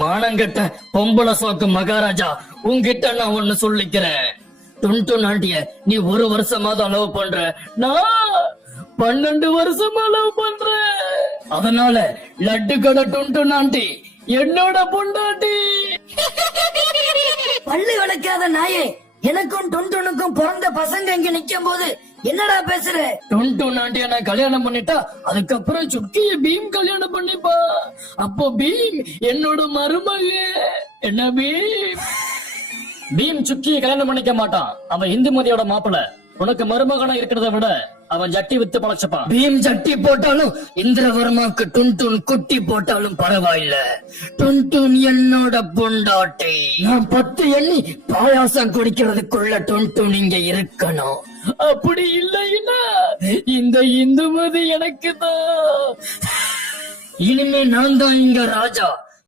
மானங்கட்ட பொம்பளை சோக்கு மகாராஜா, உன்கிட்ட நான் ஒண்ணு சொல்லிக்கிறேன். டுன்டுன் ஆண்டிய நீ 1 வருஷமா தான் லவ் பண்ற, நான் 12 வருஷமா லவ் பண்றேன். அதனால லட்டு கடை டுன்டுன் ஆண்டி என்னோட பொண்டாட்டி. பள்ளி வளர்க்காத நாயே, எனக்கும் டுன்டுனுக்கும் பிறந்த பசங்க இங்க நிக்கும் போது என்னடா பேசுற? டுன்டுன் ஆண்டிய நான் கல்யாணம் பண்ணிட்டா அதுக்கப்புறம் சுக்கிய பீம் கல்யாணம் பண்ணிப்பா. அப்போ பீம் என்னோட மருமக. என்ன பீம்? பீம் சுக்கிய கல்யாணம் பண்ணிக்க மாட்டான். அவன் இந்துமதியோட மாப்பிள. உனக்கு மருமகனா இருக்கிறத விட அவன் ஜட்டி வித்து பழச்சப்பான். பீம் ஜட்டி போட்டாலும் இந்திரவர்மாக்கு டுன்டுன் குட்டி போட்டாலும் பரவாயில்ல. டுன்டுன் என்னோட பொண்டாட்டி. நான் 10 எண்ணி பாயாசம் குடிக்கிறதுக்குள்ள டுன்டுன் இங்க இருக்கணும். அப்படி இல்லைன்னா இந்த இந்துமதி எனக்கு தான். இனிமே நான் தான் இங்க ராஜா.